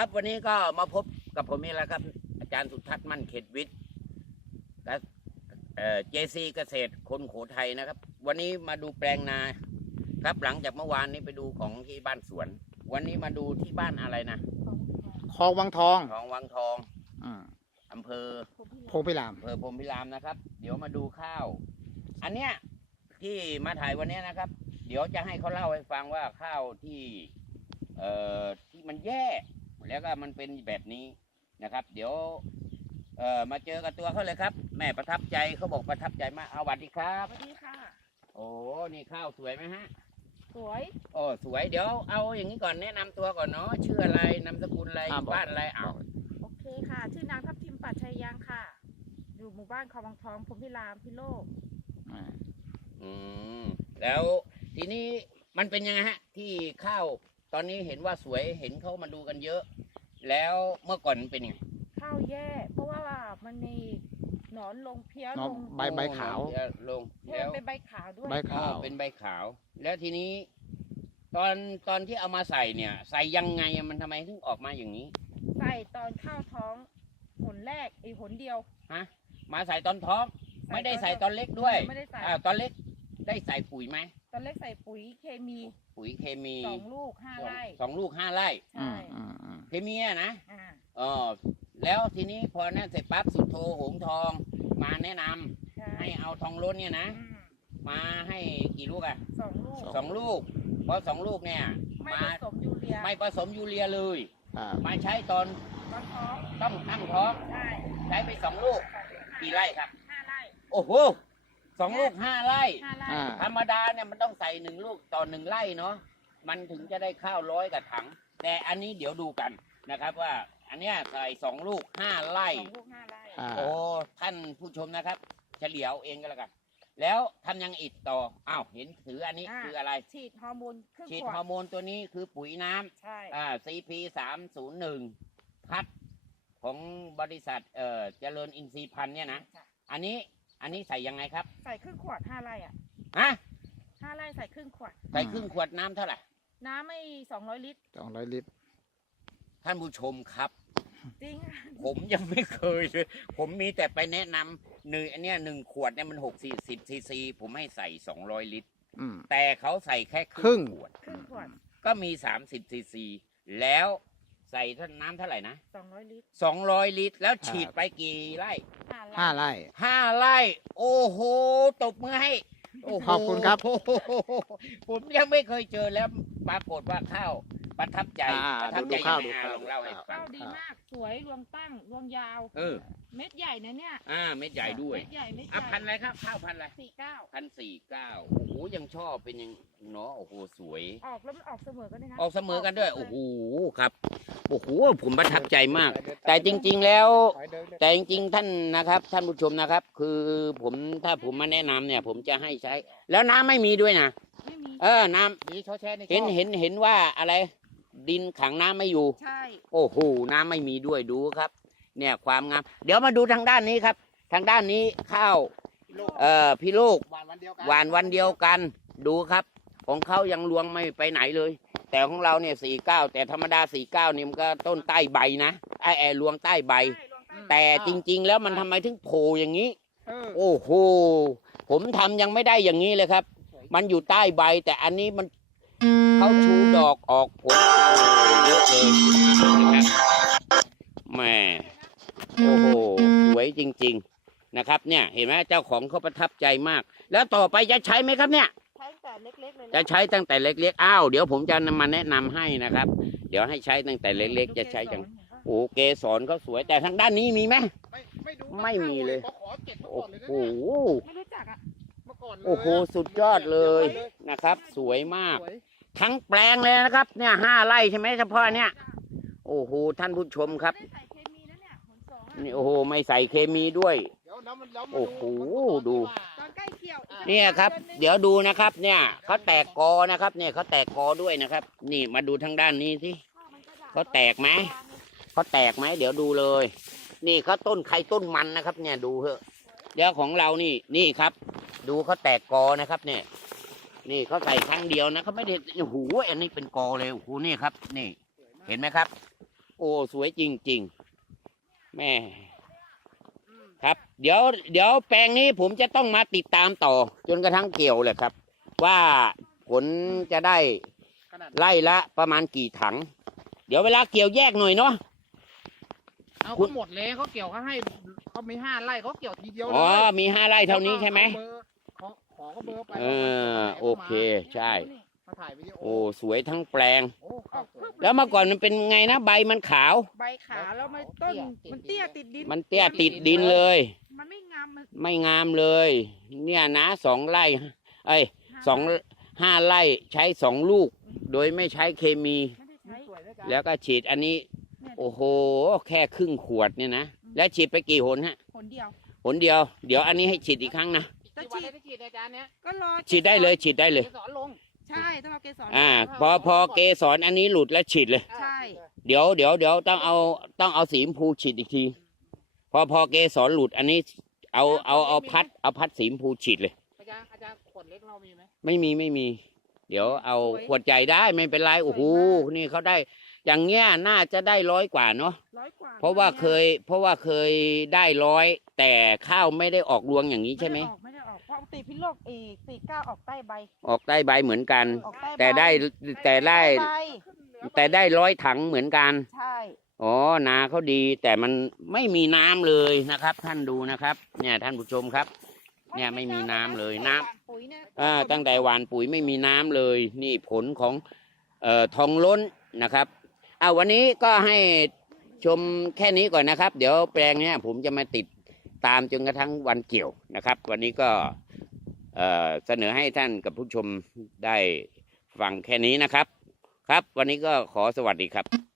ครับวันนี้ก็มาพบกับผมนี่แหละครับ อาจารย์สุทัศน์มั่นเขตวิทย์และเอ่อจซีเกษตรคนโขทัยนะครับ วันนี้มาดูแปลงนาครับหลังจากเมื่อวานนี้ไปดูของที่บ้านสวน วันนี้มาดูที่บ้านอะไรนะคลองวังทองของวังทองอ่าอำเภอโพงพิรามอำเภอพรหมพิรามนะครับ เดี๋ยวมาดูข้าว อันเนี้ยที่มาถ่ายวันเนี้ยนะครับ เดี๋ยวจะให้เขาเล่าให้ฟังว่าข้าวที่ เอ่อที่มันแย่ แล้วก็มันเป็นแบบนี้นะครับ เดี๋ยวเอ่อมาเจอกับตัวเขาเลยครับ แม่ประทับใจเขาบอกประทับใจมากเอาสวัสดีครับ สวัสดีค่ะ โอ้นี่ข้าวสวยไหมฮะ สวย โอ้สวยเดี๋ยวเอาอย่างนี้ก่อนแนะนำตัวก่อนเนาะชื่ออะไรนามสกุลอะไรอยู่บ้านอะไรเอาโอเคค่ะ ชื่อนางทับทิมปัดชัยยังค่ะ อยู่หมู่บ้านคลองวังทองพรหมพิรามพิโลกอ่าอืมแล้วทีนี้มันเป็นยังไงฮะ ที่ข้าว ตอนนี้เห็นว่าสวยเห็นเขามาดูกันเยอะ แล้วเมื่อก่อนมันเป็นยังไงข้าวแย่ เพราะว่ามันมีหนอนลงเพี้ยน้ลองงใบใบขาว เดี๋ยลงเพี้ยแล้วเป็นใบขาวด้วย ใบขาว อ๋อเป็นใบขาว แล้วทีนี้ ตอนตอนที่เอามาใส่เนี่ย ใส่ยังไงอะมันทำไมถึงออกมาอย่างนี้ ใส่ตอนข้าวท้องหนแรกอีกหนเดียวฮะ มาใส่ตอนท้อง ไม่ได้ใส่ตอนเล็กด้วยไม่ได้ใส่ อ่าตอนเล็กได้ใส่ปุ๋ยไหมตอนเล็กใส่ปุ๋ยเคมี ปุ๋ยเคมีสองลูกห้าไร่สองลูกห้าไร่อืใช่มอืมอืมเคมีอะนะอ่าอ๋อแล้วทีนี้พอนั่นเสร็จปั๊บสุดโทหงทองมาแนะนำใช่ให้เอาทองล้นเนี่ยนะ อืมมาให้กี่ลูกอะสองลูกสองลูก เพราะสองลูกเนี่ยไม่มาผสมยูเรียไม่ผสมยูเรียเลย อ่ามาใช้ตอนตอนท้องต้องตั้งท้องใช่ใช้ไปสองลูก กี่ไร่ครับห้าไร่ โอ้โห สองลูกห้าไร่ ห้าไร่อ่า ธรรมดาเนี่ยมันต้องใส่หนึ่งลูกต่อหนึ่งไร่เนาะมันถึงจะได้ข้าวร้อยกับถัง แต่อันนี้เดี๋ยวดูกันนะครับว่า อันเนี้ยใส่สองลูกห้าไร่ สองลูกห้าไร่อ่า โอ้ท่านผู้ชมนะครับ เฉลียวเองก็แล้วกัน แล้วทำยังอีกต่ออ้าวเห็นถืออันนี้คืออะไร ฉีดฮอร์โมนครึ่งฉีดขวฮอดร์โมนตัวนี้คือปุ๋ยน้ำ ใช่อ่า CP สามศูนย์หนึ่งพัดของบริษัทเอ่อเจริญอินทรีย์พันธุ์เนี่ยนะ จ้ะอันนี้ อันนี้ใส่ยังไงครับใส่ครึ่งขวดห้าไร่อะฮะห้าไร่ใส่ครึ่งขวด ใส่ครึ่งขวดน้ำเท่าไหร่ น้ำไม่สองร้อยลิตร สองร้อยลิตร ท่านผู้ชมครับ จริงอะผมยังไม่เคยเลย ผมมีแต่ไปแนะนำหนึ่งอันเนี้ยหนึ่งขวดเนี่ยมันหกสี่สิบซีซีผมให้ใส่สองร้อยลิตร อืม แต่เขาใส่แค่คครึ่รึ่งงขวด ครึ่งขวด ก็มีสามสิบซีซีแล้ว ใส่ท่านน้ำเท่าไหร่นะสองร้อยลิตรสองร้อยลิตร แล้วฉีดไปกี่ไร่ห้าไร่ ห้าไร่ห้าไร่โอ้โห ตบมือให้โโหขอบคุณครับผมยังไม่เคยเจอแล้วปรากฏว่าข้าวประทับใจ อ่าประทับดูใจข้าวยังไงดูข้าวลองเล่าให้ฟัข้าง วดีมากสวยรวงตั้งรวงยาว เออ เม็ดใหญ่นะเนี่ย อ่าเม็ดใหญ่ด้วย เม็ดใหญ่เม็ดใหอะญ่พันอะไรครับข้าวพันอะไรสี่เก้าพันสี่เก้าโอ้โหยังชอบเป็นยังเนาะโอ้โหสวย ออกแล้วมันออกเสมอกันด้วยนะออกเสมอกันด้วยกโอ้โหครับโอ้โหผมประทับใจมาก แต่จริง ๆแล้ว แต่จริงๆท่านนะครับ ท่านผู้ชมนะครับ คือผมถ้าผมมาแนะนำเนี่ย ผมจะให้ใช้ แล้วน้ำไม่มีด้วยนะไม่มีเออน้ำ นี่เขาแช่ในเห็นเห็นเห็นว่าอะไร ดินขังน้ำไม่อยู่ ใช่ โอ้โหน้ำไม่มีด้วยดูครับ เนี่ยความงาม เดี๋ยวมาดูทางด้านนี้ครับ ทางด้านนี้ข้าวเอ่อพี่ลูกหวานวันเดียวกันหวานวันเดียวกันดูครับ ของเขายังรวงไม่ไปไหนเลย แต่ของเราเนี่ยสี่เก้าแต่ธรรมดาสี่เก้านี่มันก็ต้นใต้ใบนะไอ้ไอ้รวงใต้ใบใช่รวงตั้งแต่จริง ๆ แล้วมันทำไมถึงโผล่อย่างนี้ เออโอ้โห ผมทำยังไม่ได้อย่างนี้เลยครับ มันอยู่ใต้ใบ แต่อันนี้มัน เขาชูดอกออกผลโอ้โหเยอะเลยนะครับแหม่โอ้โหสวยจริง ๆนะครับ เนี่ย เห็นไหมเจ้าของเขาประทับใจมาก แล้วต่อไปจะใช้ไหมครับเนี่ยใช้ตั้งแต่เล็กๆเลยนจะใช้ตั้งแต่เล็กๆอ้าวเดี๋ยวผมจะนำมาแนะนำให้นะครับ เดี๋ยวให้ใช้ตั้งแต่เล็ก ๆ จะใช้จังโอ้เกสรเขาสวยแต่ทางด้านนี้มีไหมไม่ไม่ดูไม่มีเลยขอขอเก็บมาโอ้ก่อนเลยนะโหเนี่ยไม่รู้จักอะเมื่อก่อนเลยโอ้โหสุดยอดเลยนะครับ สวยมากสวย ทั้งแปลงเลยนะครับ เนี่ยห้าไร่ใช่ไหมเฉพาะเนี่ย โอ้โหท่านผู้ชมครับไม่ได้ใส่เคมีนะเนี่ยผลสองอะนี่โอ้โหไม่ใส่เคมีด้วยเดี๋ยวน้ำมันแล้วมาโอ้โหดูตอนใกล้เกี่ยวอีกเนี่ยครับดือนหนึ่งเดี๋ยวดูนะครับ เนี่ยเขาแตกกอนะครับ เนี่ยเขาแตกกอด้วยนะครับ นี่มาดูทางด้านนี้สิข้าวมันก็ด่เขาแตกไหมเขาแตกไหมเดี๋ยวดูเลย นี่เขาต้นไข่ต้นมันนะครับ เนี่ยดูเถอะเดี๋ยวของเรานี่นี่ครับ ดูเขาแตกกอนะครับ เนี่ย นี่เขาใส่ครั้งเดียวนะเขาไม่ได้โอ้โหอันนี้เป็นกอเลยโอ้โหนี่ครับ นี่ เห็นไหมครับ โอ้สวยจริงๆแม่ครับ เดี๋ยว เดี๋ยวแปลงนี้ผมจะต้องมาติดตามต่อ จนกระทั่งเกี่ยวเลยครับ ว่าผลจะได้ขนาดไล่ละประมาณกี่ถัง เดี๋ยวเวลาเกี่ยวแยกหน่อยเนาะเอาคุเขาณหมดเลยเขาเกี่ยวเขาให้เขามีห้าไร่เขาเกี่ยวทีเดียวเลยอ๋อมีห้าไร่เท่านี้ใช่ไหมเบอร์ ขอขอเขาเบอร์ไปเออโอเคใช่เขาถ่ายวิดีโอโอ้สวยทั้งแปลง โอ้เข้าสวย แล้วเมื่อก่อนมันเป็นไงนะใบมันขาว ใบขาแล้วมันต้น มันเตี้ยติดดิน มันเตี้ยติดดินเลย มันไม่งามมันไม่งามเลย เนี่ยนะสองไร่เอ้ยสองห้าไร่ใช้สองลูก โดยไม่ใช้เคมี ไม่ได้ใช้สวยด้วยกันแล้วก็ฉีดอันนี้เนี่ยโอ้โห แค่ครึ่งขวดเนี่ยนะ แล้วฉีดไปกี่หนฮะ ผลเดียว หนเดียว เดี๋ยวอันนี้ให้ฉีดอีกครั้งนะ จะกี่วันฉีดได้ฉีดอาจารย์เนี้ยก็รอฉีดได้เลยฉีดได้เลยจะสอนลง ใช่ต้องเอาเกสรอ่า พอพอเกสรอันนี้หลุดแล้วฉีดเลย ใช่ เดี๋ยวเดี๋ยวเดี๋ยวต้องเอาต้องเอาสีชมพูฉีดอีกที พอพอเกสรหลุดอันนี้เอาเอาเอาพัดเอาพัดสีชมพูฉีดเลย อาจารย์อาจารย์ขวดเล็กเรามีไหมไม่มีไม่มี เดี๋ยวเอาขวดใหญ่ได้ไม่เป็นไรโอ้โหนี่เขาได้ อย่างเงี้ยน่าจะได้ร้อยกว่าเนาะร้อยกว่าเพราะว่าเคย เพราะว่าเคยได้ร้อยแต่ข้าวไม่ได้ออกรวงอย่างนี้ใช่ไหม ด้ออก ตีพิษโลกอีกตีก้าออกใต้ใบ ออกใต้ใบเหมือนกัน ออกใต้ใบแต่ได้แต่ได้ใต้ใบแต่ได้ร้อยถังเหมือนกัน ใช่ อ๋อ นาเขาดีแต่มันไม่มีน้ำเลยนะครับ ท่านดูนะครับ เนี่ยท่านผู้ชมครับ เนี่ยไม่มีน้ำเลยน้ำ ปุ๋ยเนี่ยอ่าตั้งแต่หวานปุ๋ยไม่มีน้ำเลย นี่ผลของเอ่อทองล้นนะครับอ่าวันนี้ก็ให้ชมแค่นี้ก่อนนะครับ เดี๋ยวแปลงเนี้ยผมจะมาติดตามจนกระทั่งวันเกี่ยวนะครับ วันนี้ก็เอ่อ เสนอให้ท่านกับผู้ชมได้ฟังแค่นี้นะครับ ครับ วันนี้ก็ขอสวัสดีครับ